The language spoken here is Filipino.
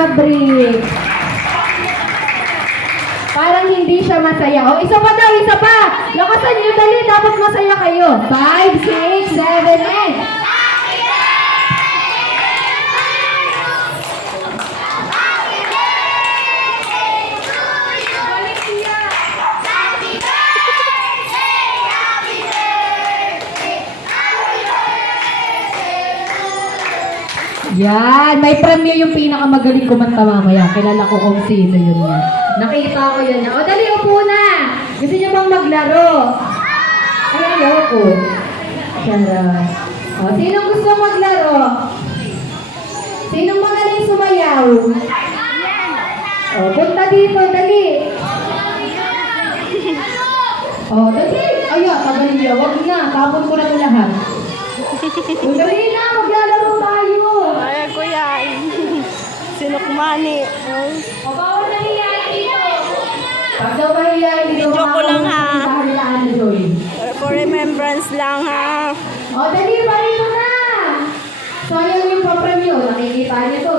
Maverick. Parang hindi siya masaya. O, isa pa daw, isa pa. Lakasan niyo, dali. Dapat masaya kayo. 5, 6, 7, 8. Yan, may premyo yung pinakamagaling kumanta mamaya. Kilala ko kung sino yun yan. Nakita ko yun. O, dali, upo na. Gusto niyo bang maglaro? Ay, ayoko. Charot. O, sinong gusto maglaro? Sinong magaling sumayaw? O, punta dito, dali. O, dali. Aya, tagaliya. Wag na. Tapon ko na ito lahat. O, dali na. Maglalaro tayo. Ay, kuya. Sinukmani. O, bawal na hiyain dito. Pag daw mahiyain dito, Video ko lang, ha? For O, remembrance lang, ha? dali, parito na. Sayang yung papremyo. Nakikita niyo to.